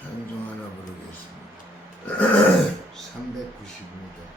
찬송 하나 부르겠습니다. 390입니다.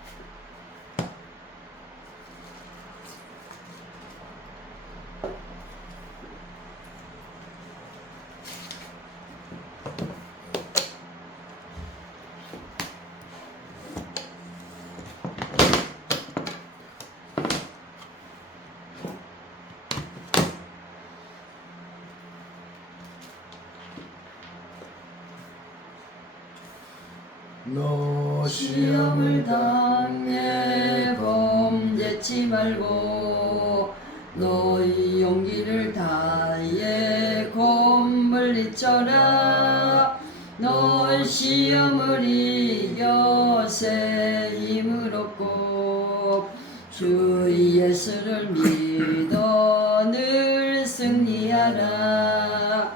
너 시험을 당해 범죄치 말고 너희 용기를 다해 곧 물리쳐라. 너 시험을 이겨 새 힘을 얻고 주 예수를 믿어 늘 승리하라.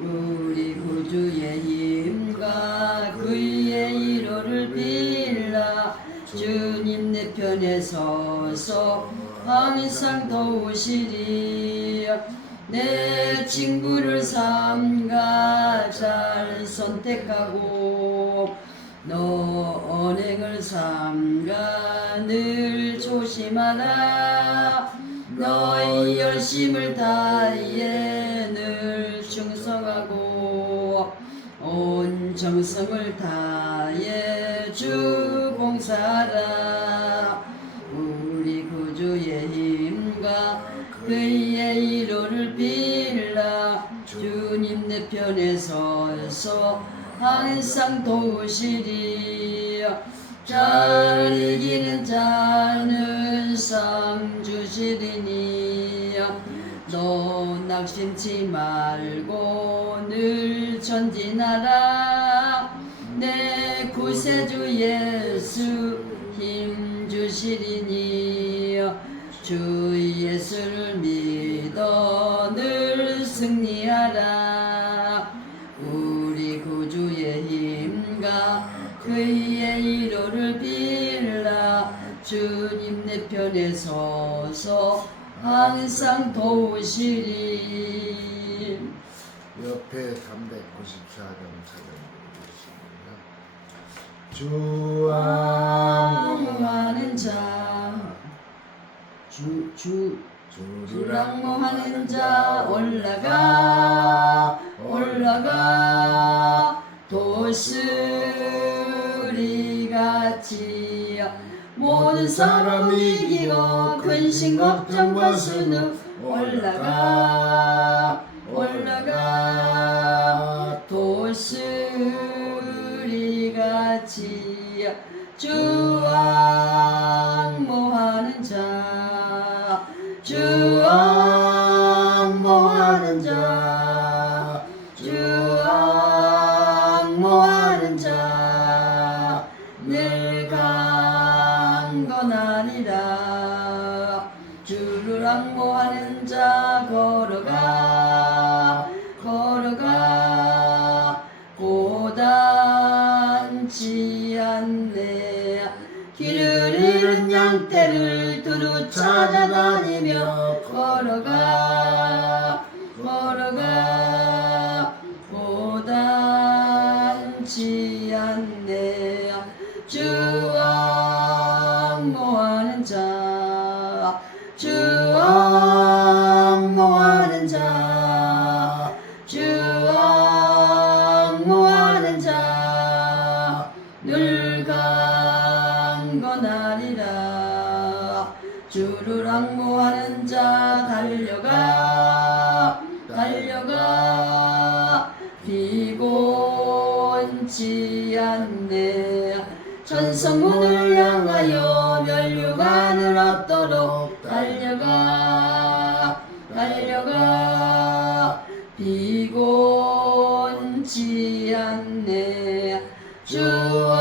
우리 구주의 힘과 그의 이로를 빌라. 주님 내 편에 서서 항상 도우시리. 내 친구를 삼가 잘 선택하고 너 언행을 삼가 늘 조심하라. 너의 열심을 다해 늘 충성하고 온 정성을 다해 주 봉사하라. 우리 구주의 힘과 그의 이로를 빌라. 주님 내 편에 서서 항상 도우시리. 잘 이기는 자는 상 주시리니 너 낙심치 말고 늘 전진하라. 내 구세주 예수 힘 주시리니 주 예수를 믿어 늘 승리하라. 우리 구주의 힘과 그의 이로를 빌라. 주님 내 편에 서서 항상 도우시리. 옆에 394장 사장 부르겠습니다. 주랑모하는 자 주랑모하는 자 올라가 도수리같이 모든 사람 이기고 근심 걱정과 수는 올라가 도수리같이 주왕모하는 자 주왕모하는 자 주왕모하는 자 늘 강건하리라. 주를 앙모하는 자 걸어가 고단치 않네. 길을 잃은 양떼를 두루 찾아다니며 걸어가 고단치 않네. 주왕모하는 자 주왕모하는 자 주왕모하는 자 늘 강건하리라. 주를 앙모하는 자 달려가 비곤치 않네. 천성문을 향하여 멸류관을 얻도록 달려가 비곤치 않네. 주왕모하는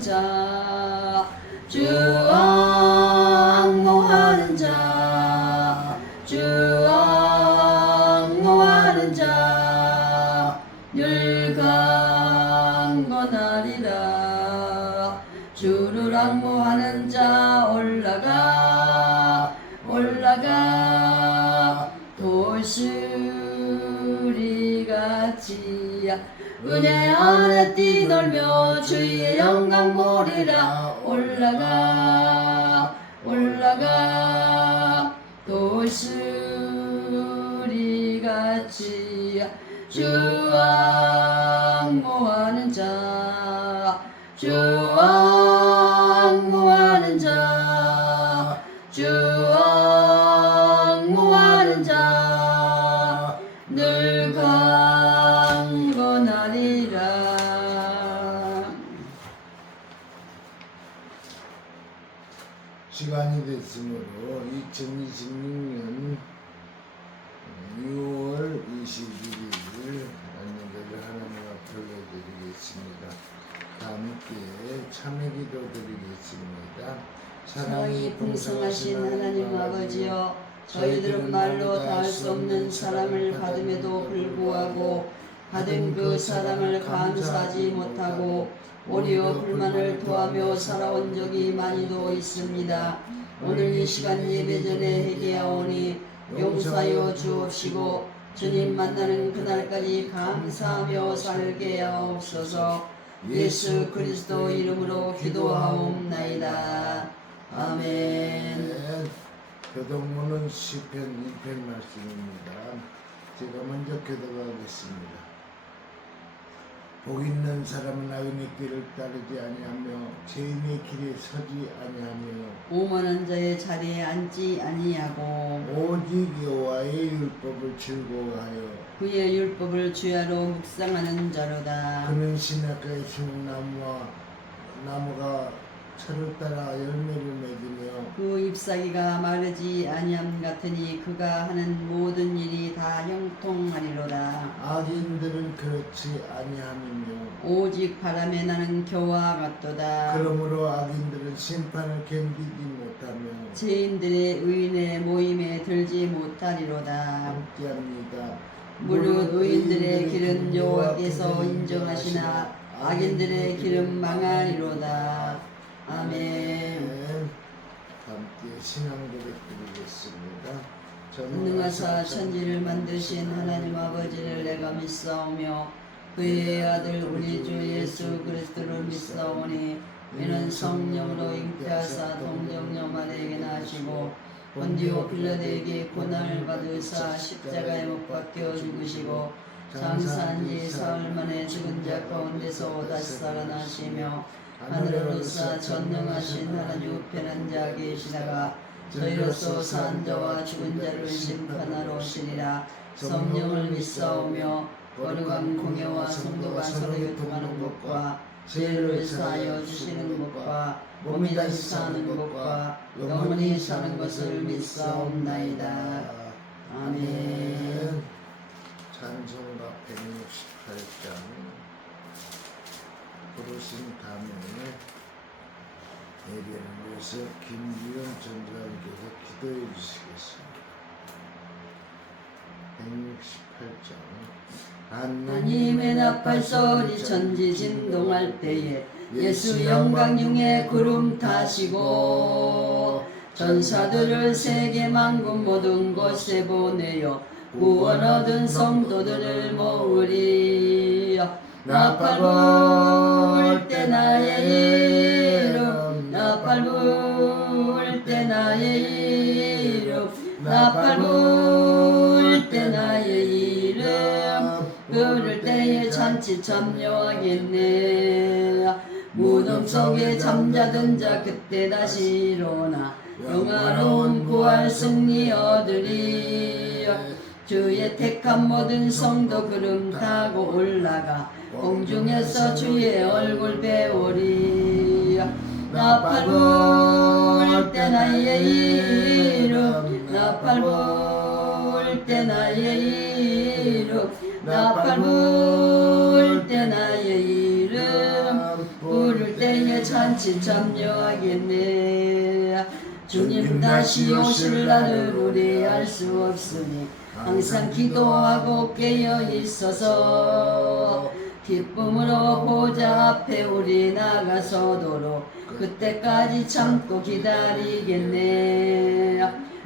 자 주왕모하는 자 주왕모하는 자 늘 강건하리라. 주를 앙모하는 자 올라가 도수리같이 같이 은혜 안에 뛰놀며 주의 영광 보리라 올라가 올라가 독수리같이 주 앙모하는 자 주 앙모하는 자 주 앙모하는 자 늘 강건하리라. 시간이 됐으므로 2026년 6월 21일 안녕들 하나님 앞에 올려드리겠습니다. 다 함께 참회 기도 드리겠습니다. 사랑이 풍성하신 하나님 아버지여, 저희들은 말로 다 할 수 없는 사랑을 받음에도 불구하고 받은 그 사랑을 감사하지 못하고 오히려 불만을 토하며 살아온 적이 많이도 있습니다. 오늘 이 시간 예배 전에 회개하오니 용서하여 주옵시고 주님 만나는 그날까지 감사하며 살게 하옵소서. 예수 그리스도 이름으로 기도하옵나이다. 아멘. 네, 교동문은 시편 2편 말씀입니다. 제가 먼저 기도하겠습니다. 복 있는 사람은 악인의 길을 따르지 아니하며 죄인의 길에 서지 아니하며 오만한 자의 자리에 앉지 아니하고 오직 여호와의 율법을 즐거워하여 그의 율법을 주야로 묵상하는 자로다. 그는 시냇가에 심은 나무가 철을 따라 열매를 맺으며 그 잎사귀가 마르지 아니함 같으니 그가 하는 모든 일이 다 형통하리로다. 악인들은 그렇지 아니함이며 오직 바람에 나는 겨와 같도다. 그러므로 악인들은 심판을 견디지 못하며 죄인들의 의인의 모임에 들지 못하리로다. 함께합니다. 무릇 의인들의 길은 여호와께서 인정하시나 악인들의 길은 망하리로다. 아멘. 함께 신앙 고백 드리겠습니다. 전능하사 천지를 만드신 하나님 아버지를 내가 믿사오며 그의 아들 우리 주 예수 그리스도를 믿사오니 이는 성령으로 잉태하사 동정녀 마리아에게 나시고 본디오 빌라도에게 고난을 받으사 십자가에 못 박혀 죽으시고 장사한 지 사흘 만에 죽은 자 가운데서 다시 살아나시며 하늘로서 전능하신 하나님 우편한 자 계시다가 저희로서 산 자와 죽은 자를 심판하러 오시리라. 성령을 믿사오며 거룩한 공예와 성도가 서로 교통하는 것과 죄를 사하여 주시는 것과 몸이 다시 사는 것과 영원히 사는 것을 믿사옵나이다. 아멘. 찬송가 168장 부르신 다음에 예배를 위해서 김유영 전도사님께서 기도해 주시겠습니다. 168장 하나님의 나팔 소리 천지 진동할 때에 예수 영광 중에 구름 타시고 전사들을 세계 만국 모든 곳에 보내어 구원 얻은 성도들을 모으리. 나팔 불 때 나의 이름 나팔 불 때 나의 이름 나팔 불 때 나의 이름 부를 때에 잔치 참여하겠네. 무덤 속에 잠자던 자 그때 다시 일어나 영화로운 부활 승리 얻으리. 주의 택한 모든 성도 구름 타고 올라가 공중에서 주의 얼굴 배우리. 나팔 불 때 나의 이름 나팔 불 때 나의 이름 나팔 불 때 나의 이름 부를 때에 잔치 참여하겠네. 주님 다시 오실 날을 우리 알 수 없으니 항상 기도하고 깨어 있어서 기쁨으로 보좌 앞에 우리 나가서도록 그때까지 참고 기다리겠네.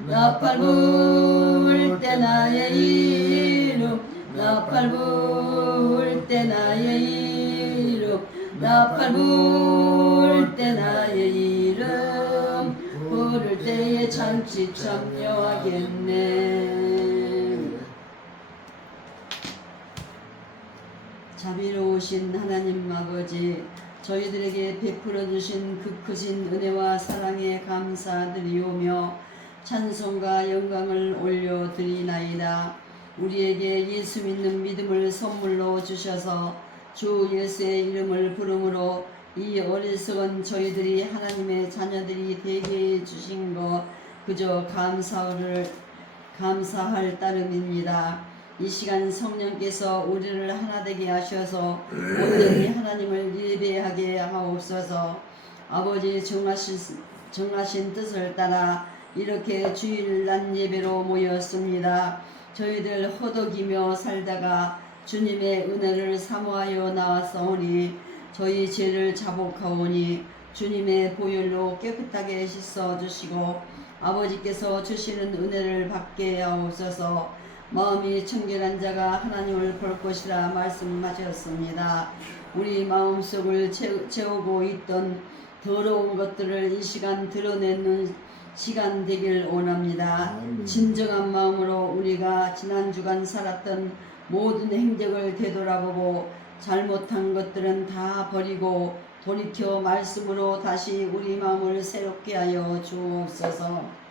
나팔 불 때 나의 이름 나팔 불 때 나의 이름 나팔 불 때 나의 이름 부를 때에 잔치 참여하겠네. 자비로우신 하나님 아버지, 저희들에게 베풀어 주신 그 크신 은혜와 사랑에 감사드리오며 찬송과 영광을 올려드리나이다. 우리에게 예수 믿는 믿음을 선물로 주셔서 주 예수의 이름을 부름으로 이 어리석은 저희들이 하나님의 자녀들이 되게 해주신 것 그저 감사할 따름입니다. 이 시간 성령께서 우리를 하나 되게 하셔서 온전히 하나님을 예배하게 하옵소서. 아버지 정하신 뜻을 따라 이렇게 주일날 예배로 모였습니다. 저희들 허덕이며 살다가 주님의 은혜를 사모하여 나왔사오니 저희 죄를 자복하오니 주님의 보혈로 깨끗하게 씻어주시고 아버지께서 주시는 은혜를 받게 하옵소서. 마음이 청결한 자가 하나님을 볼 것이라 말씀하셨습니다. 우리 마음속을 채우고 있던 더러운 것들을 이 시간 드러내는 시간 되길 원합니다. 진정한 마음으로 우리가 지난 주간 살았던 모든 행적을 되돌아보고 잘못한 것들은 다 버리고 돌이켜 말씀으로 다시 우리 마음을 새롭게 하여 주옵소서.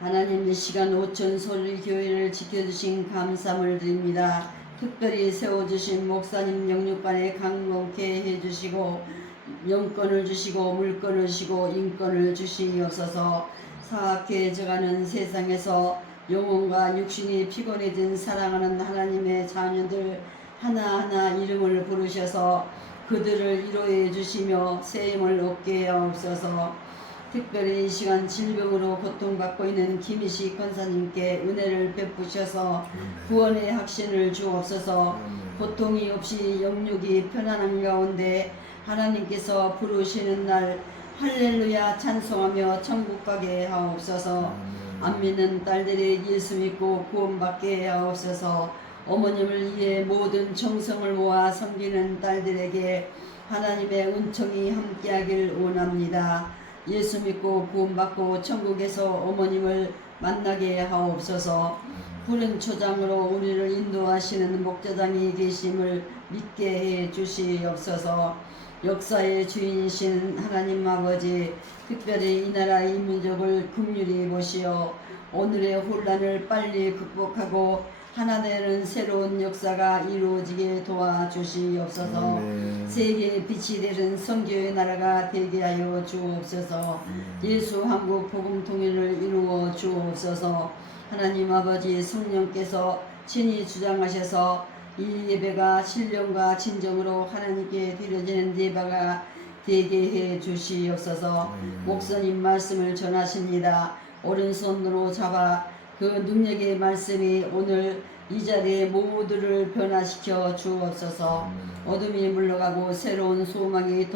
하나님, 이 시간 오천 소리 교회를 지켜주신 감사를 드립니다. 특별히 세워주신 목사님 영육간에 강건케 해주시고 영권을 주시고 물권을 주시고 인권을 주시옵소서. 사악해져가는 세상에서 영혼과 육신이 피곤해진 사랑하는 하나님의 자녀들 하나하나 이름을 부르셔서 그들을 위로해 주시며 세임을 얻게 하옵소서. 특별히 이 시간 질병으로 고통받고 있는 김희식 권사님께 은혜를 베푸셔서 구원의 확신을 주옵소서. 고통이 없이 영육이 편안한 가운데 하나님께서 부르시는 날 할렐루야 찬송하며 천국 가게 하옵소서. 안 믿는 딸들이 예수 믿고 구원받게 하옵소서. 어머님을 위해 모든 정성을 모아 섬기는 딸들에게 하나님의 은총이 함께하길 원합니다. 예수 믿고 구원받고 천국에서 어머님을 만나게 하옵소서. 푸른 초장으로 우리를 인도하시는 목자장이 계심을 믿게 해 주시옵소서. 역사의 주인이신 하나님 아버지, 특별히 이 나라 이 민족을 긍휼히 보시어 오늘의 혼란을 빨리 극복하고 하나 되는 새로운 역사가 이루어지게 도와주시옵소서. 세계의 빛이 되는 선교의 나라가 되게 하여 주옵소서. 예수 한국 복음 통일을 이루어 주옵소서. 하나님 아버지, 성령께서 친히 주장하셔서 이 예배가 신령과 진정으로 하나님께 드려지는 예배가 되게 해 주시옵소서. 목사님 말씀을 전하십니다. 오른손으로 잡아 그 능력의 말씀이 오늘 이 자리에 모두를 변화시켜 주옵소서. 어둠이 물러가고 새로운 소망이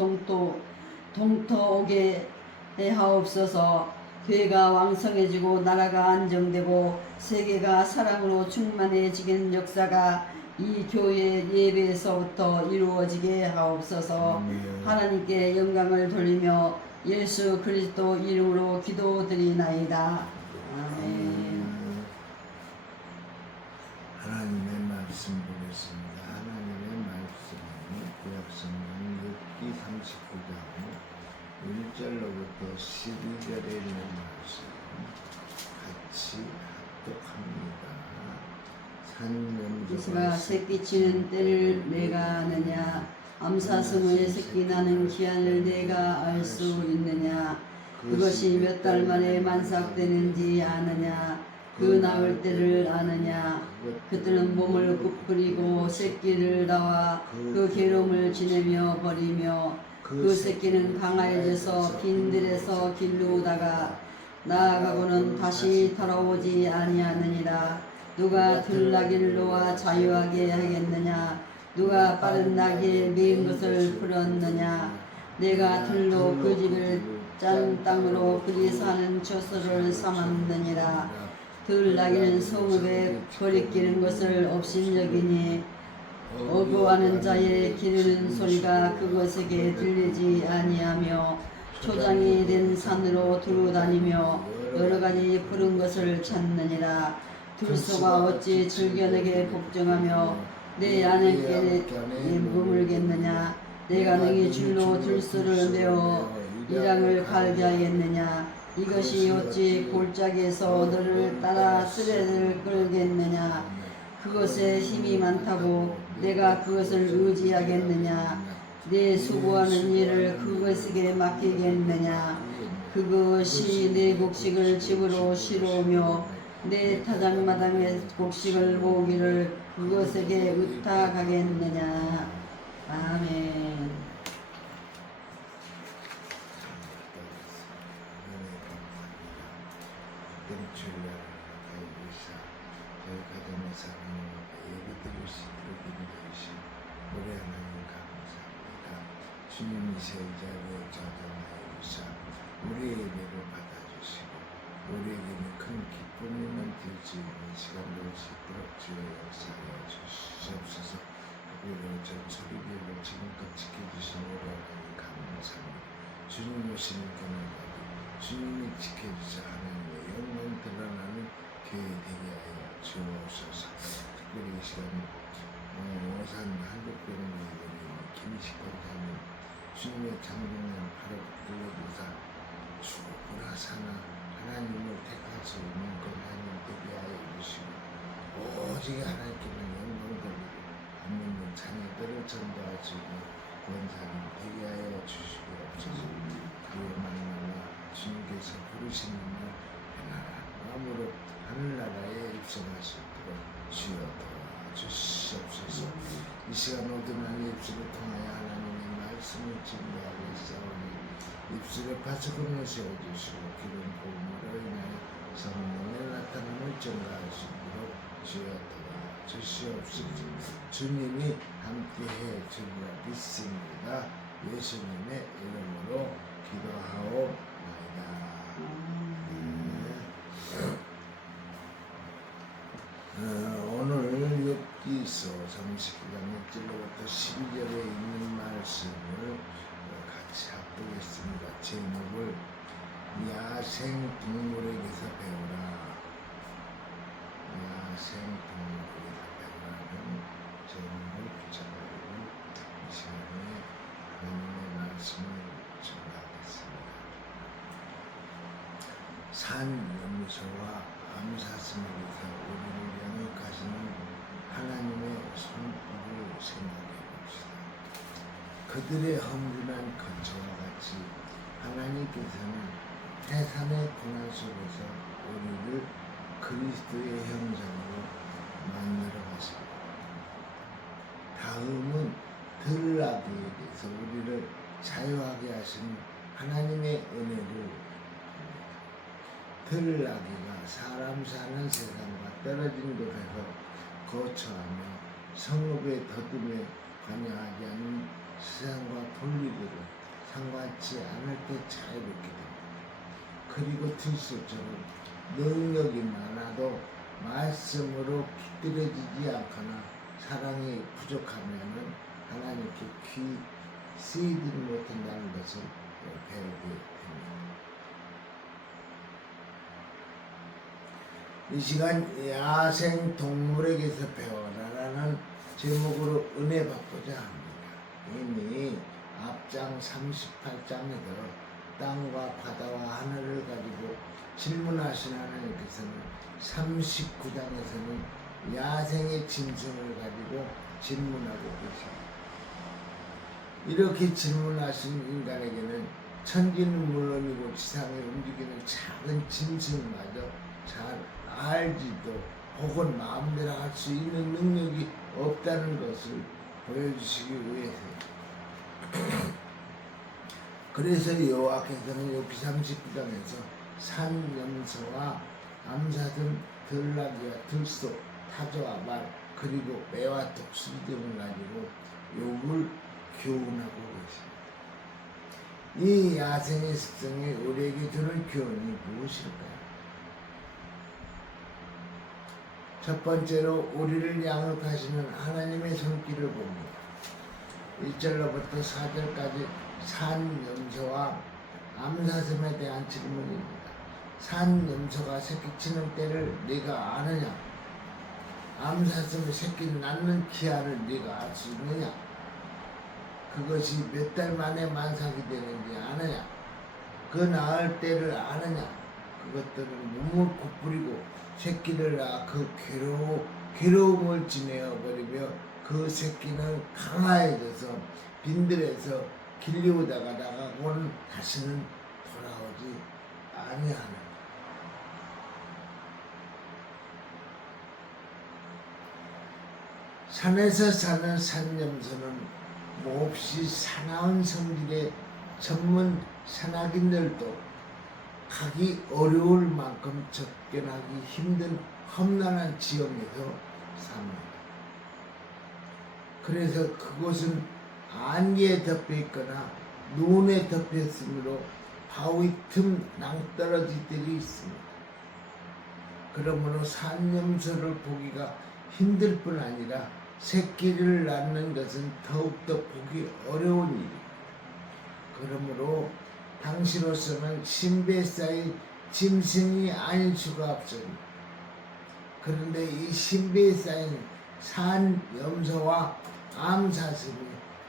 동토오게 하옵소서. 교회가 왕성해지고 나라가 안정되고 세계가 사랑으로 충만해지는 역사가 이 교회 예배에서부터 이루어지게 하옵소서. 하나님께 영광을 돌리며 예수 그리스도 이름으로 기도드리나이다. 아멘. 하나님의 말씀 보겠습니다. 하나님의 말씀은 구약성경 6기 39장 1절로부터 12절에 있는 말씀 같이 합독합니다. 이스가 새끼 치는 때를 내가 아느냐? 암사스무의 새끼 나는 기한을 내가 알 수 있느냐? 그것이 몇 달 만에 만삭되는지 아느냐? 그 나올 때를 아느냐? 그들은 몸을 부풀리고 새끼를 낳아 그 괴로움을 지내며 버리며 그 새끼는 강하여져서 빈들에서 길르다가 나아가고는 다시 돌아오지 아니하느니라. 누가 들나귀를 놓아 자유하게 하겠느냐? 누가 빠른 나귀에 매인 것을 풀었느냐? 내가 들로 그 집을 짠 땅으로 그리 사는 처소를 삼았느니라. 들나귀는 성읍에 거리끼는 것을 업신여기니 어구하는 자의 기르는 소리가 그것에게 들리지 아니하며 초장이 된 산으로 두루 다니며 여러 가지 푸른 것을 찾느니라. 들소가 어찌 즐겨내게 복종하며 내 아내께 머물겠느냐. 내가 능히 줄로 들소를 메어 이랑을 갈게 하겠느냐. 이것이 어찌 골짜기에서 너를 따라 쓰레를 끌겠느냐. 그것에 힘이 많다고 내가 그것을 의지하겠느냐. 내 수고하는 일을 그것에게 맡기겠느냐. 그것이 내 곡식을 집으로 실어오며 내 타작마당의 곡식을 모으기를 그것에게 의탁하겠느냐. 아멘. 저희 가정에서 하나님 앞에 예배드릴 수 있도록 인도하신 우리 하나님 감사합니다. 주님이 새 자리에 저장하여 주사 우리의 예배를 받아주시고 우리에게는 큰 기쁨이 넘치지 않는 시간 될 수 있도록 주의 역사하여 주시옵소서. 우리를 전소리를 지금껏 지켜주신 우리 하나님 감사합니다. 주님 오시는 그날까지 주님이 지켜주사 하나님의 영광 드러나는 교회 되게 하여 주옵소서. 특별히 이 시간 오산 한국병원의 김식 권사님 주님의 장동한 바로 불러주사 죽으나 사나 하나님을 택하시 있는 권사님 되게 하여 주시고 오직 하나님께만 영광 돌리고 안 믿는 자녀들을 전도하시고 권사님 되게 하여 주시옵소서. 그의 만나와 주님께서 부르시는 날 편안한 마음으로 하늘나라에 입성하시도록 주여 도와주시옵소서. 이 시간 모든 하나님의 입술을 통하여 하나님의 말씀을 증거하겠사오니 입술에 파수금을 세워주시고 기름 부음으로 인하여 성령의 나타남을 증거할 수 있도록 주여 도와주시옵소서. 주님이 함께해 주리라 믿습니다. 예수님의 이름으로 기도하옵나이다. 오늘 욥기서 39장 1절로부터 12절에 있는 말씀을 같이 합독했습니다. 제목을 야생 동물에게서 배우라. 야생 동물에게서 배우라는 제목을 붙여가지고 이 시간에 하나님의 말씀을 전하겠습니다. 산염소와 암사슴에게서 우리를 영역하시는 하나님의 손길을 생각해 봅시다. 그들의 험준한 거처와 같이 하나님께서는 태산의 고난 속에서 우리를 그리스도의 형상으로 만들어 가십니다. 다음은 들나귀에게서 우리를 자유하게 하시는 하나님의 은혜를 들나귀가 사람 사는 세상과 떨어진 곳에서 거처하며 성읍의 더듬에 관여하지 않는 세상과 분리들을 상관치 않을 때 자유롭게 됩니다. 그리고 들소처럼 능력이 많아도 말씀으로 깃들여지지 않거나 사랑이 부족하면 하나님께 귀 쓰이지 못한다는 것을 배우게 됩니다. 이 시간 야생 동물에게서 배워라라는 제목으로 은혜 받고자 합니다. 이미 앞장 38장에서 땅과 바다와 하늘을 가지고 질문하신 하나님께서는 39장에서는 야생의 짐승을 가지고 질문하고 계십니다. 이렇게 질문하신 인간에게는 천지는 물론이고 지상에 움직이는 작은 짐승마저 잘 알지도 혹은 마음대로 할 수 있는 능력이 없다는 것을 보여주시기 위해서요. 그래서 여호와께서는 욥기 39장에서 산염소와 암사슴, 들나귀와 들소, 타조와 말 그리고 매와 독수리 등을 가지고 욥을 교훈하고 계십니다. 이 야생의 습성이 우리에게 주는 교훈이 무엇일까요? 첫 번째로 우리를 양육하시는 하나님의 손길을 봅니다. 1절로부터 4절까지 산염소와 암사슴에 대한 질문입니다. 산염소가 새끼치는 때를 네가 아느냐? 암사슴의 새끼 낳는 기한을 네가 알 수 있느냐? 그것이 몇 달 만에 만삭이 되는지 아느냐? 그 낳을 때를 아느냐? 그것들은 몸을 고뿌리고 새끼를 낳아 그 괴로움을 지내어 버리며 그 새끼는 강하여져서 빈들에서 길리우다가 나가고는 다시는 돌아오지 아니하는. 산에서 사는 산염소는 몹시 사나운 성질의 전문 산악인들도 가기 어려울 만큼 접견하기 힘든 험난한 지형에서 삽니다. 그래서 그곳은 안개에 덮여 있거나 눈에 덮여 있으므로 바위 틈 낭떠러지들이 있습니다. 그러므로 산염소를 보기가 힘들 뿐 아니라 새끼를 낳는 것은 더욱더 보기 어려운 일입니다. 그러므로 당시로서는 신비에 쌓인 짐승이 아닐 수가 없습니다. 그런데 이 신비에 쌓인 산염소와 암사슴이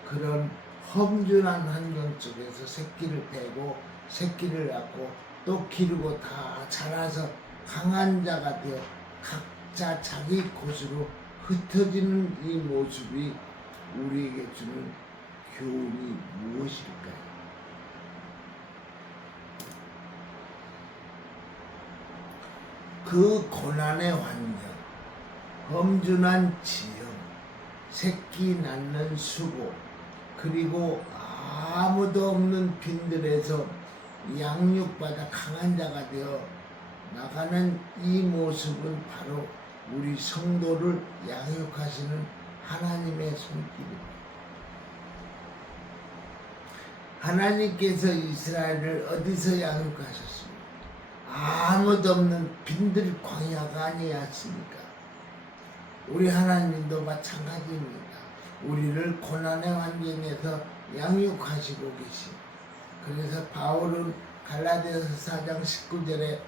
그런 험준한 환경 속에서 새끼를 빼고 새끼를 낳고 또 기르고 다 자라서 강한 자가 되어 각자 자기 곳으로 흩어지는 이 모습이 우리에게 주는 교훈이 무엇일까요? 그 고난의 환경, 험준한 지형, 새끼 낳는 수고, 그리고 아무도 없는 빈들에서 양육받아 강한 자가 되어 나가는 이 모습은 바로 우리 성도를 양육하시는 하나님의 손길입니다. 하나님께서 이스라엘을 어디서 양육하셨습니까? 아무도 없는 빈들 광야가 아니었습니까? 우리 하나님도 마찬가지입니다. 우리를 고난의 환경에서 양육하시고 계십니다. 그래서 바울은 갈라디아서 4장 19절에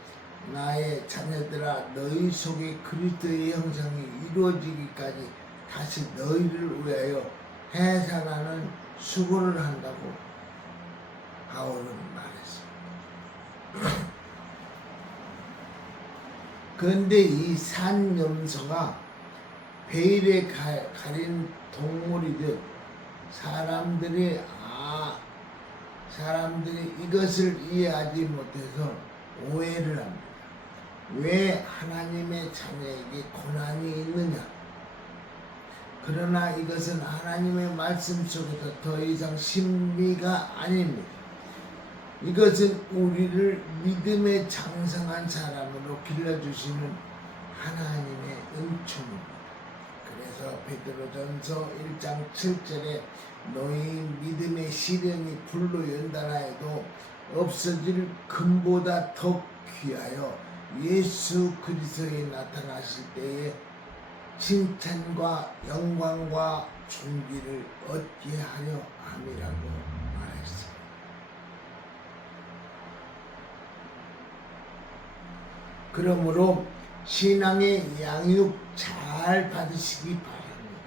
나의 자녀들아 너희 속에 그리스도의 형상이 이루어지기까지 다시 너희를 위하여 해산하는 수고를 한다고 바울은 말했습니다. 그런데 이 산염소가 베일에 가린 동물이듯 사람들이 이것을 이해하지 못해서 오해를 합니다. 왜 하나님의 자녀에게 고난이 있느냐? 그러나 이것은 하나님의 말씀 속에서 더 이상 신비가 아닙니다. 이것은 우리를 믿음의 장성한 사람으로 길러주시는 하나님의 은총입니다. 그래서 베드로전서 1장 7절에 너희 믿음의 시련이 불로 연단하여도 없어질 금보다 더 귀하여 예수 그리스도에 나타나실 때에 칭찬과 영광과 존귀를 얻게 하려 함이라고 말했습니다. 그러므로 신앙의 양육 잘 받으시기 바랍니다.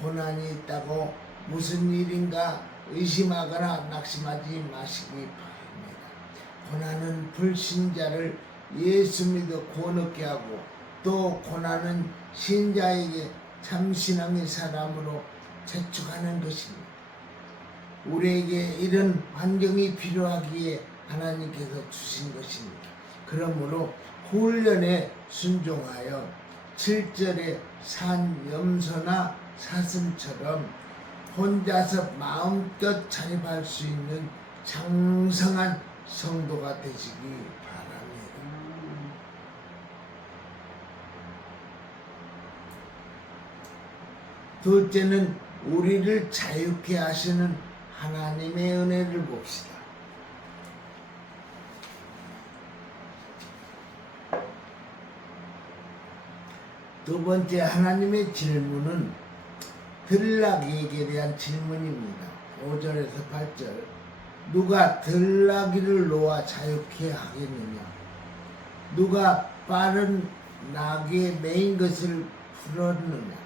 고난이 있다고 무슨 일인가 의심하거나 낙심하지 마시기 바랍니다. 고난은 불신자를 예수 믿어 구원 얻게 하고 또 고난은 신자에게 참신앙의 사람으로 재촉하는 것입니다. 우리에게 이런 환경이 필요하기에 하나님께서 주신 것입니다. 그러므로 훈련에 순종하여 7절에 산염소나 사슴처럼 혼자서 마음껏 자립할 수 있는 장성한 성도가 되시기 바랍니다. 둘째는 우리를 자유케 하시는 하나님의 은혜를 봅시다. 두 번째 하나님의 질문은 들락이에게 대한 질문입니다. 5절에서 8절. 누가 들락이를 놓아 자유케 하겠느냐? 누가 빠른 나귀에 매인 것을 풀었느냐?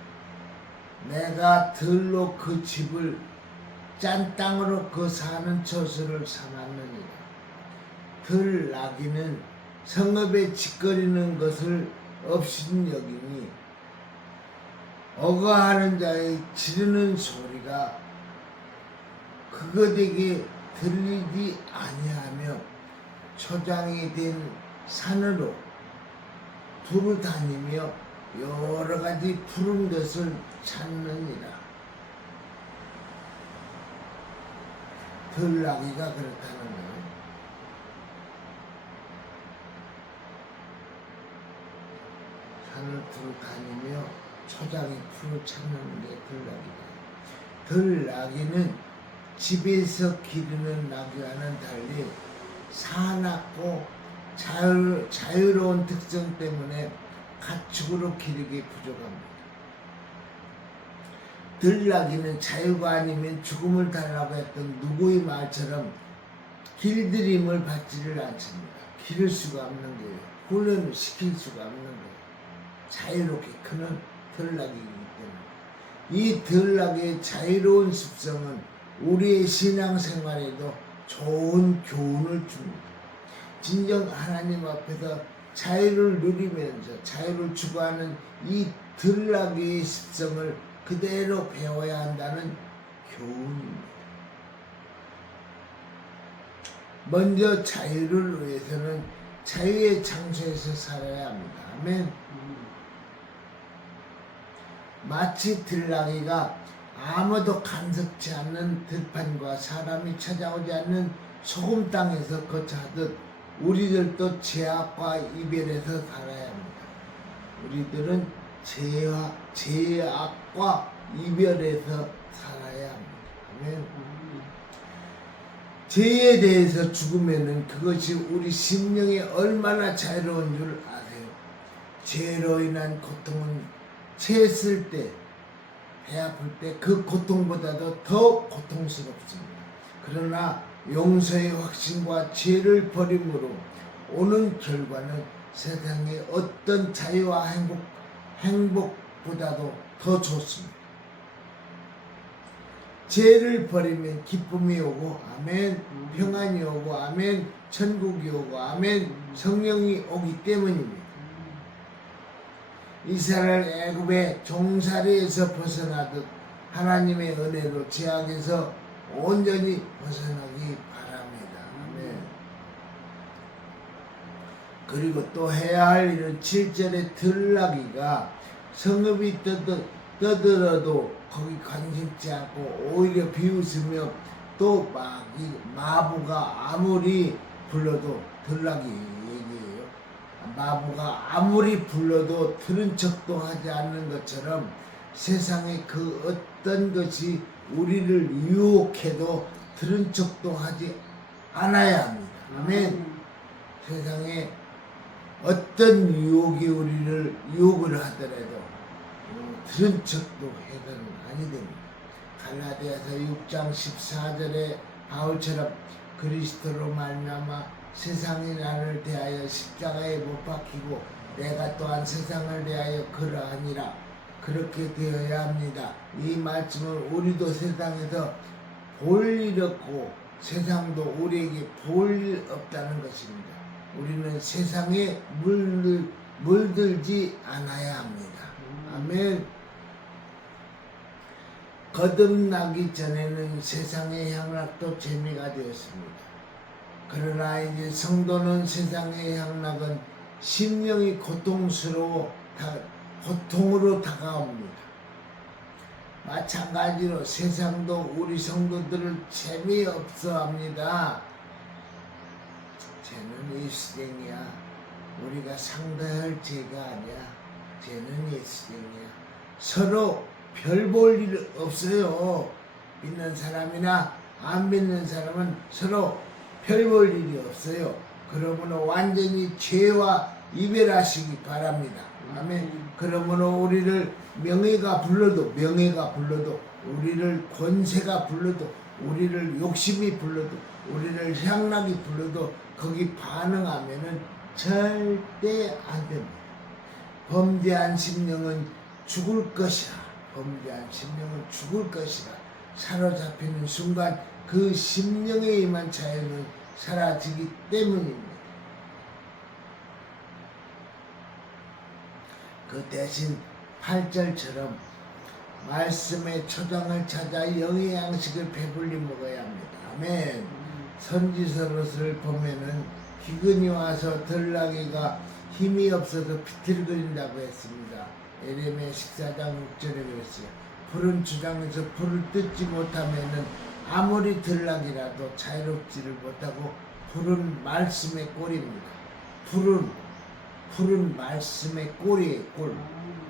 내가 들로 그 집을 짠 땅으로 그 사는 처소를 삼았느니라. 들나귀는 성읍에 짓거리는 것을 없인 여기니 어거하는 자의 지르는 소리가 그것에게 들리지 아니하며 초장이 된 산으로 두루 다니며 여러 가지 푸른 것을 찾느니라. 들나귀가 그렇다는 거예요. 산을 두루 다니며 초장이 풀을 찾는 게 들나귀다. 들나귀는 집에서 기르는 나귀와는 달리 사납고 자유로운 특성 때문에 가축으로 기르기 부족합니다. 들나귀는 자유가 아니면 죽음을 달라고 했던 누구의 말처럼 길들임을 받지를 않습니다. 기를 수가 없는 거예요. 훈련을 시킬 수가 없는 거예요. 자유롭게 크는 들나귀이기 때문에 이 들나귀의 자유로운 습성은 우리의 신앙생활에도 좋은 교훈을 줍니다. 진정 하나님 앞에서 자유를 누리면서 자유를 추구하는 이 들나귀의 습성을 그대로 배워야 한다는 교훈입니다. 먼저 자유를 위해서는 자유의 장소에서 살아야 합니다. 아멘. 마치 들나귀가 아무도 간섭치 않는 들판과 사람이 찾아오지 않는 소금 땅에서 거처하듯 우리들도 죄악과 이별에서 살아야 합니다. 우리들은 죄악과 이별에서 살아야 합니다. 아멘. 죄에 대해서 죽으면은 그것이 우리 심령이 얼마나 자유로운 줄 아세요? 죄로 인한 고통은 채했을 때, 배 아플 때 그 고통보다도 더 고통스럽습니다. 그러나 용서의 확신과 죄를 버림으로 오는 결과는 세상의 어떤 자유와 행복보다도 더 좋습니다. 죄를 버리면 기쁨이 오고 아멘, 평안이 오고 아멘, 천국이 오고 아멘, 성령이 오기 때문입니다. 이스라엘 애굽의 종살이에서 벗어나듯 하나님의 은혜로 죄악에서 온전히 벗어나기 바랍니다. 아멘. 그리고 또 해야 할 일은 7절의 들나귀가 성읍이 떠들어도 거기 관심지 않고 오히려 비웃으며 또 마부가 아무리 불러도 들나귀 얘기예요. 마부가 아무리 불러도 들은 척도 하지 않는 것처럼 세상의 그 어떤 것이 우리를 유혹해도 들은 척도 하지 않아야 합니다. 아멘. 세상에 어떤 유혹이 우리를 유혹을 하더라도 들은 척도 해서는 아니 됩니다. 갈라디아서 6장 14절에 바울처럼 그리스도로 말미암아 세상이 나를 대하여 십자가에 못 박히고 내가 또한 세상을 대하여 그러하니라. 그렇게 되어야 합니다. 이 말씀은 우리도 세상에서 볼 일 없고 세상도 우리에게 볼 일 없다는 것입니다. 우리는 세상에 물들지 않아야 합니다. 아멘. 거듭나기 전에는 세상의 향락도 재미가 되었습니다. 그러나 이제 성도는 세상의 향락은 심령이 고통으로 다가옵니다. 마찬가지로 세상도 우리 성도들을 재미없어 합니다. 쟤는 예수쟁이야. 우리가 상대할 죄가 아니야. 쟤는 예수쟁이야. 서로 별 볼 일 없어요. 믿는 사람이나 안 믿는 사람은 서로 별 볼 일이 없어요. 그러므로 완전히 죄와 이별하시기 바랍니다. 아멘. 그러므로 우리를 명예가 불러도 우리를 권세가 불러도 우리를 욕심이 불러도 우리를 향락이 불러도 거기 반응하면은 절대 안 됩니다. 범죄한 심령은 죽을 것이라. 범죄한 심령은 죽을 것이라. 사로잡히는 순간 그 심령에 임한 자유는 사라지기 때문입니다. 그 대신 8절처럼 말씀의 초장을 찾아 영의 양식을 배불리 먹어야 합니다. 아멘. 선지서를 보면은 기근이 와서 들나귀가 힘이 없어서 비틀거린다고 했습니다. 에레미야 14장 6절에 그랬어요. 푸른 주장에서 풀을 뜯지 못하면은 아무리 들나귀라도 자유롭지를 못하고 푸른 말씀의 꼴입니다. 푸른 말씀의 꼴이에요. 꼴.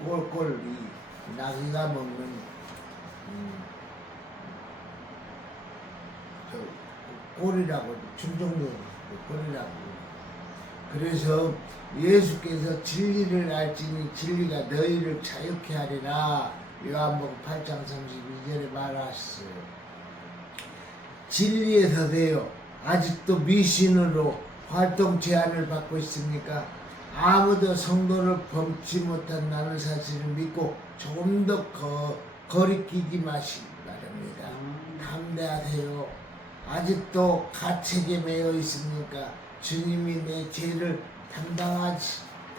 이 나귀가 먹는 꼴이라고 충정도 꼴이라고. 그래서 예수께서 진리를 알지니 진리가 너희를 자유케 하리라. 요한복음 8장 32절에 말하셨어요. 진리에 서세요. 아직도 미신으로 활동 제한을 받고 있습니까? 아무도 성도를 범치 못한다는 사실을 믿고 조금 더 거리끼지 마시기 바랍니다. 담대하세요. 아직도 가책에 매여 있습니까? 주님이 내 죄를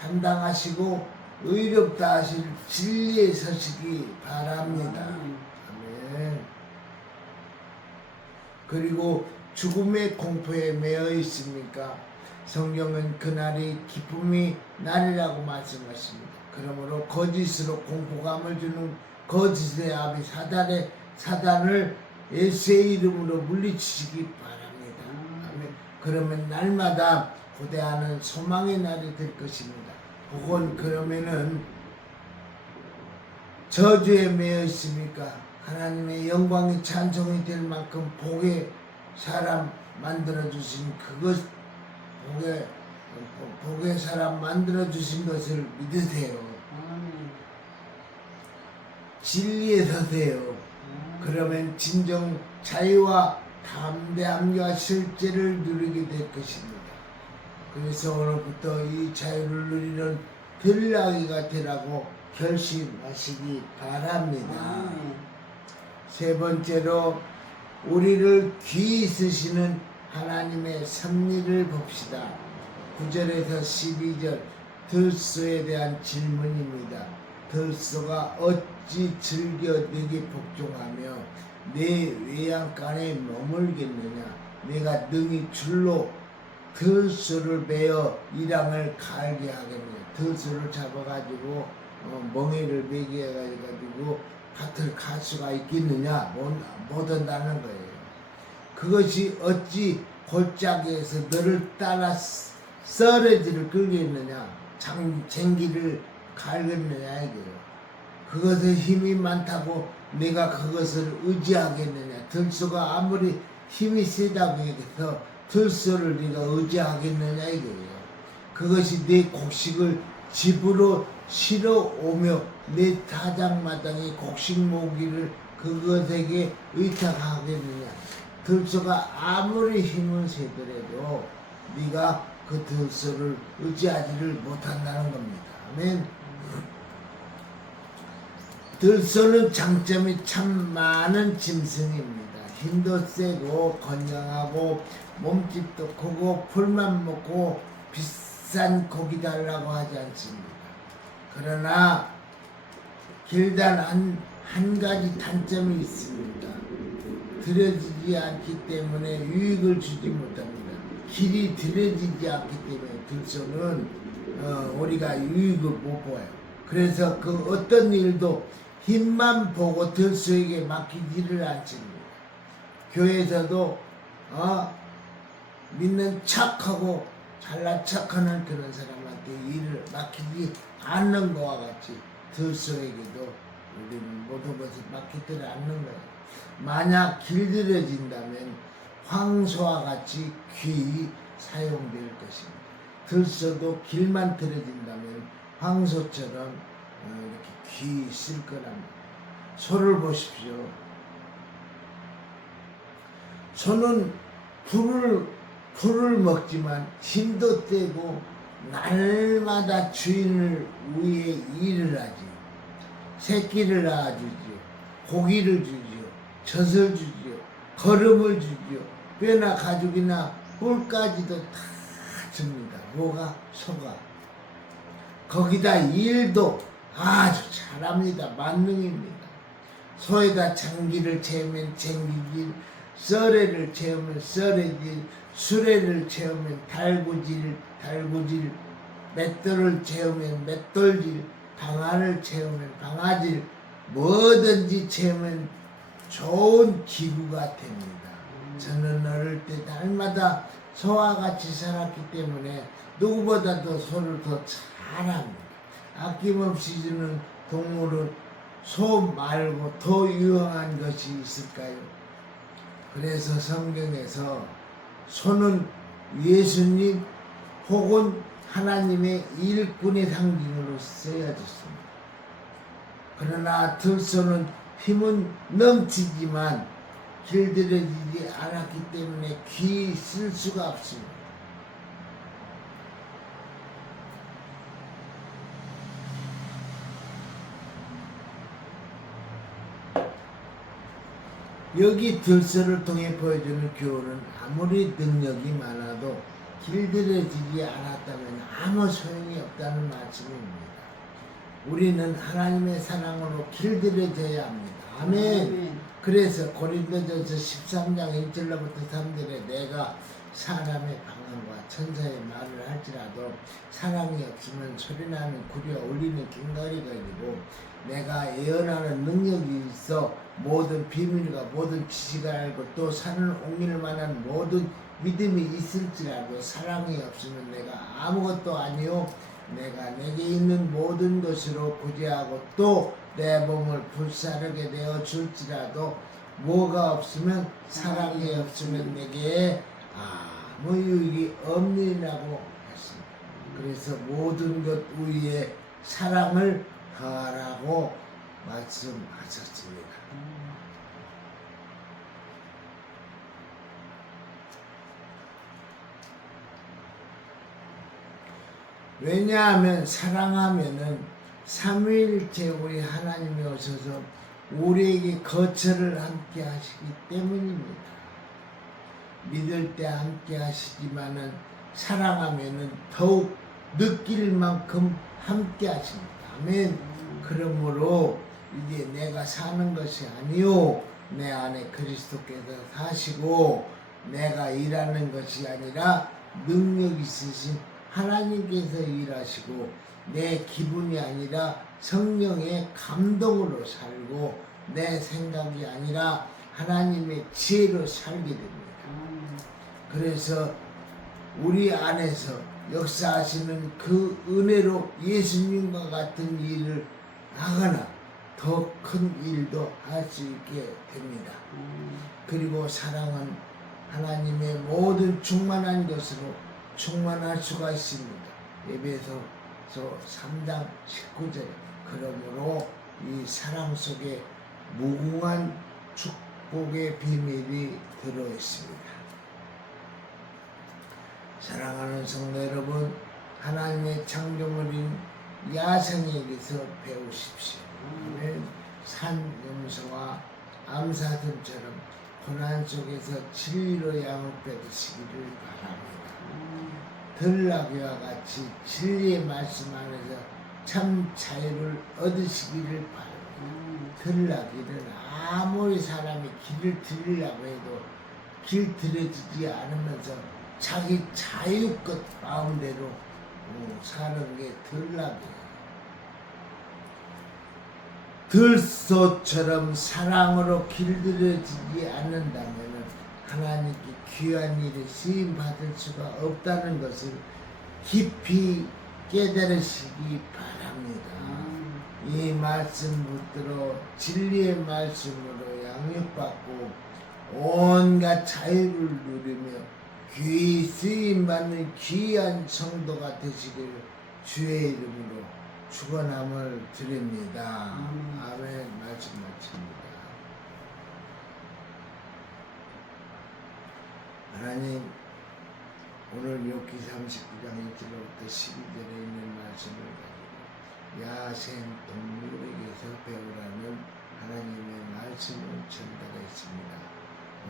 담당하시고 의롭다 하실 진리에 서시기 바랍니다. 아멘. 그리고 죽음의 공포에 매여 있습니까? 성경은 그날이 기쁨의 날이라고 말씀하십니다. 그러므로 거짓으로 공포감을 주는 거짓의 아비 사단을 예수의 이름으로 물리치시기 바랍니다. 아멘. 그러면 날마다 고대하는 소망의 날이 될 것입니다. 혹은 그러면은 저주에 매여 있습니까? 하나님의 영광이 찬송이 될 만큼 복의 사람 만들어주신 복의 사람 만들어주신 것을 믿으세요. 진리에 서세요. 그러면 진정 자유와 담대함과 실제를 누리게 될 것입니다. 그래서 오늘부터 이 자유를 누리는 들나귀가 되라고 결심하시기 바랍니다. 세 번째로 우리를 귀히 쓰시는 하나님의 섭리를 봅시다. 9절에서 12절 들소에 대한 질문입니다. 들소가 어찌 즐겨 내게 복종하며 내 외양간에 머물겠느냐. 내가 능히 줄로 들소를 매어 이랑을 갈게 하겠느냐. 들소를 잡아가지고 멍에를 매게 해가지고 밭을 갈 수가 있겠느냐. 못 한다는 거예요. 그것이 어찌 골짜기에서 너를 따라 썰어지를 끌겠느냐. 쟁기를 갈겠느냐 이거예요. 그것에 힘이 많다고 내가 그것을 의지하겠느냐. 들소가 아무리 힘이 세다고 해서 들소를 네가 의지하겠느냐 이거예요. 그것이 내 곡식을 집으로 실어 오며 내 타작마당에 곡식 모기를 그것에게 의탁하겠느냐. 들소가 아무리 힘을 세더라도 네가 그 들소를 의지하지를 못한다는 겁니다. 아멘. 들소는 장점이 참 많은 짐승입니다. 힘도 세고 건강하고 몸집도 크고 풀만 먹고 비싼 고기 달라고 하지 않습니다. 그러나 길단 한 가지 단점이 있습니다. 들여지지 않기 때문에 유익을 주지 못합니다. 길이 들여지지 않기 때문에 들소는 우리가 유익을 못 보아요. 그래서 그 어떤 일도 힘만 보고 들소에게 맡기지를 않습니다. 교회에서도 믿는 척하고 잘난 척하는 그런 사람한테 일을 맡기지 않는 것과 같이 들소에게도 우리는 모든 것을 맡기지 않는 거예요. 만약 길들여진다면 황소와 같이 귀히 사용될 것입니다. 들소도 길만 들여진다면 황소처럼 이렇게 귀 쓸 거랍니다. 소를 보십시오. 소는 풀을 먹지만 힘도 떼고 날마다 주인을 위해 일을 하지. 새끼를 낳아주지요. 고기를 주지요. 젖을 주지요. 거름을 주지요. 뼈나 가죽이나 뿔까지도 다 줍니다. 뭐가? 소가. 거기다 일도 아주 잘합니다. 만능입니다. 소에다 장기를 채우면 장기질, 썰애를 채우면 썰애질, 수레를 채우면 달구질, 맷돌을 채우면 맷돌질, 방아를 채우면 방아질, 뭐든지 채우면 좋은 기구가 됩니다. 저는 어릴 때 날마다 소와 같이 살았기 때문에 누구보다도 소를 더 잘합니다. 아낌없이 주는 동물은 소 말고 더 유용한 것이 있을까요? 그래서 성경에서 소는 예수님 혹은 하나님의 일꾼의 상징으로 쓰여졌습니다. 그러나 들소는 힘은 넘치지만 길들여지지 않았기 때문에 귀 쓸 수가 없습니다. 여기 들소를 통해 보여주는 교훈은 아무리 능력이 많아도 길들여지지 않았다면 아무 소용이 없다는 말씀입니다. 우리는 하나님의 사랑으로 길들여져야 합니다. 아멘. 그래서 고린도전서 13장 1절로부터 3절에 내가 사람의 방언과 천사의 말을 할지라도 사랑이 없으면 소리나는 구려 울리는 꽹과리가 되고 내가 예언하는 능력이 있어 모든 비밀과 모든 지식을 알고 또 산을 옮길 만한 모든 믿음이 있을지라도 사랑이 없으면 내가 아무것도 아니요 내가 내게 있는 모든 것으로 구제하고 또 내 몸을 불사르게 되어 줄지라도 뭐가 없으면 사랑이 없으면 내게 아무 유익이 없느니라고 했습니다. 그래서 모든 것 위에 사랑을 더하라고 말씀하셨습니다. 왜냐하면 사랑하면은 삼위일체 우리 하나님이 오셔서 우리에게 거처를 함께 하시기 때문입니다. 믿을 때 함께 하시지만은 사랑하면은 더욱 느낄 만큼 함께 하십니다. 아멘. 그러므로 이제 내가 사는 것이 아니요 내 안에 그리스도께서 사시고 내가 일하는 것이 아니라 능력 있으신 하나님께서 일하시고 내 기분이 아니라 성령의 감동으로 살고 내 생각이 아니라 하나님의 지혜로 살게 됩니다. 그래서 우리 안에서 역사하시는 그 은혜로 예수님과 같은 일을 하거나 더 큰 일도 할 수 있게 됩니다. 그리고 사랑은 하나님의 모든 충만한 것으로 충만할 수가 있습니다. 에베소서 3장 19절. 그러므로 이 사랑 속에 무궁한 축복의 비밀이 들어 있습니다. 사랑하는 성도 여러분, 하나님의 창조물인 야생에게서 배우십시오. 산 염소와 암사슴처럼 고난 속에서 진리로 양을 뺏으시기를 바랍니다. 들나귀와 같이 진리의 말씀 안에서 참 자유를 얻으시기를 바랍니다. 들나귀는 아무리 사람이 길을 들으려고 해도 길 들여지지 않으면서 자기 자유껏 마음대로 사는 게 들나귀예요. 들소처럼 사랑으로 길들여지지 않는다면 하나님께 귀한 일에 쓰임받을 수가 없다는 것을 깊이 깨달으시기 바랍니다. 이 말씀 붙들어 진리의 말씀으로 양육받고 온갖 자유를 누리며 귀히 쓰임받는 귀한 성도가 되시기를 주의 이름으로 축원함을 드립니다. 아멘. 아멘. 말씀 마칩니다. 하나님, 오늘 욥기 39장 1절부터 12절에 있는 말씀을 가지고 야생 동물에게서 배우라는 하나님의 말씀을 전달했습니다.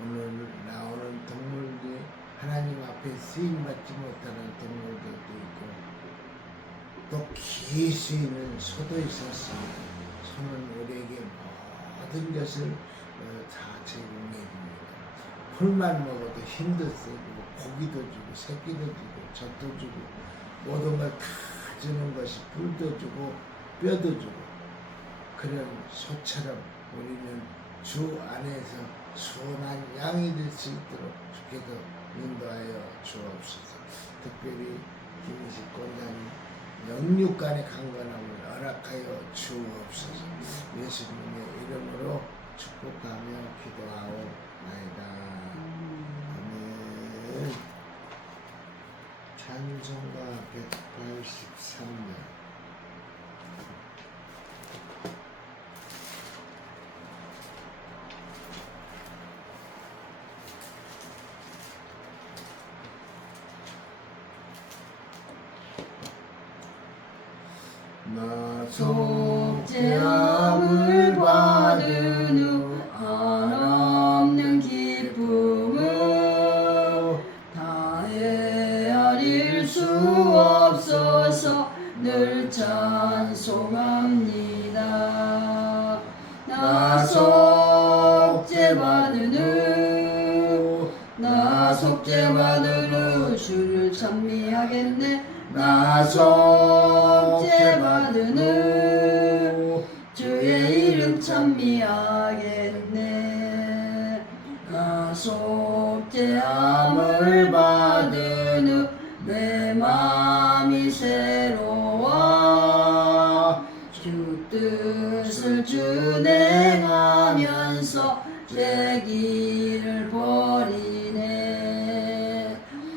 오늘 나오는 동물들이 하나님 앞에 쓰임받지 못하는 동물들도 있고 또 기을 수 있는 소도 있었습니다. 소는 우리에게 모든 것을 다 제공해 줍니다. 풀만 먹어도 힘도 쓰고 고기도 주고 새끼도 주고 젖도 주고 모든 걸 다 주는 것이 풀도 주고 뼈도 주고 그런 소처럼 우리는 주 안에서 순한 양이 될 수 있도록 주께서 인도하여 주옵소서. 특별히 김희식 권장님 영육간의 강건함을 허락하여 주옵소서. 예수님의 이름으로 축복하며 기도하옵나이다. 아멘. 찬송가 183년 나 속죄함을 받은 후 한없는 기쁨을 다 헤아릴 수 없어서 늘 찬송합니다. 나 속죄받은 후 주를 찬미하겠네. 나 속죄받은 후 주의 이름 찬미하겠네. 나 속죄함을 받은 후 내 맘이 새로워 주 뜻을 준행하면서 제 길을 버리네.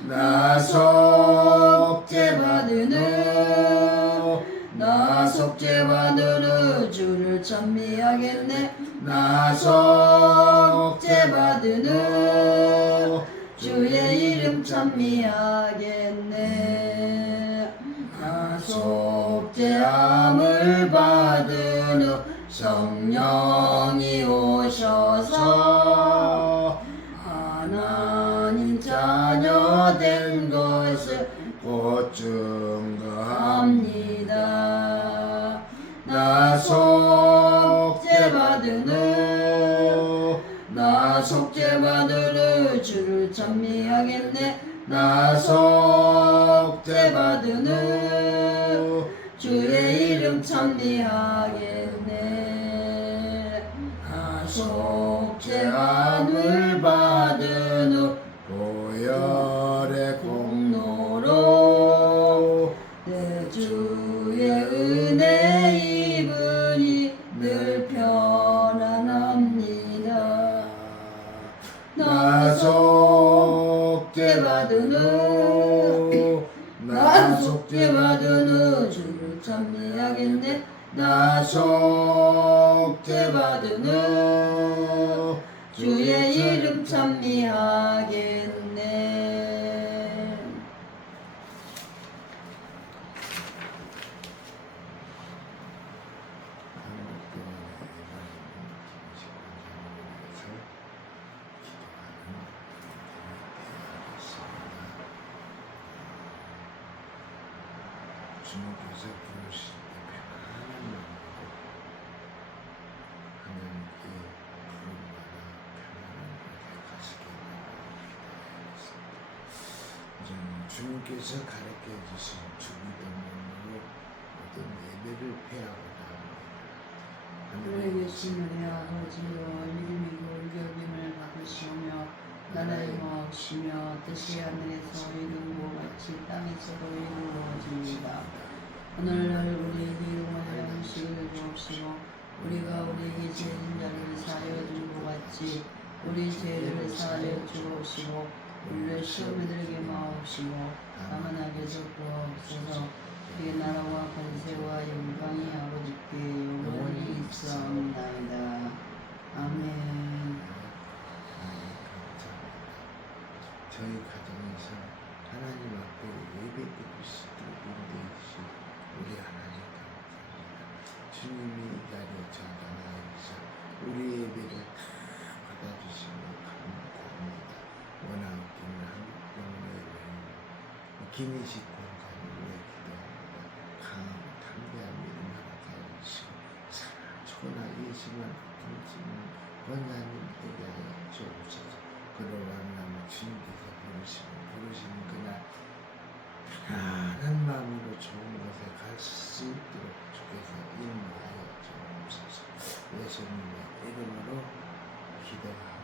나 속죄받은 후 주를 찬미하겠네. 나 속죄받은 후 주의 이름 찬미하겠네. 나 속죄함을 받은 후 성령이 오셔서 하나님 자녀 된 것을 곧 증거합니다. 나 속죄받은 후 주를 찬미하겠네. 나 속죄받은 후 주의 이름 찬미하겠네. 나 속죄함을 받은 후 보혈의 공로로 내 주의 은혜 입으니 늘 편안합니다. 나 속죄받은 후 주를 찬미하겠네. 나 속죄받은 후 주의 이름 찬미하겠네. 주님께서 부르실 때 편안한 마음으로 하나님께 부름받아 편안한 곳에 가시길 바랍니다. 주님께서 가르쳐 주신 주기도문으로 모든 예배를 폐하고자 합니다. 하늘에 계신 우리 아버지여, 이름이고 율격임을 받으시오며 나라의 마옵시며 뜻이 하늘에서 이룬 것 같이 땅에서도 이루어집니다. 오늘날 우리에게 원하는 음식을 주옵시고 우리가 우리에게 죄진 자를 사하여 준 것 같이 우리 죄를 사하여 주옵시고 우리를 시험에 들게 마옵시고 다만 악에서 구하옵소서. 그의 나라와 권세와 영광 그리스도 인도이시 우리 하나님 감사합니다. 주님이 이 자리에 찾아와주셔 우리 예배를 다 받아주시며 감사합니다. 원하옵기는 한국 영혼의 기니식 권사님 위해 기도합니다. 강하고 담대한 믿음 허락하시고 초나 예심을 통치는 권사님에게 하여 주옵소서. 그러라면 주님께서 부르시는 그날 편안한 마음으로 좋은 곳에 갈 수 있도록 주께서 인도하여 주옵소서. 예수님의 이름으로 기도합니다.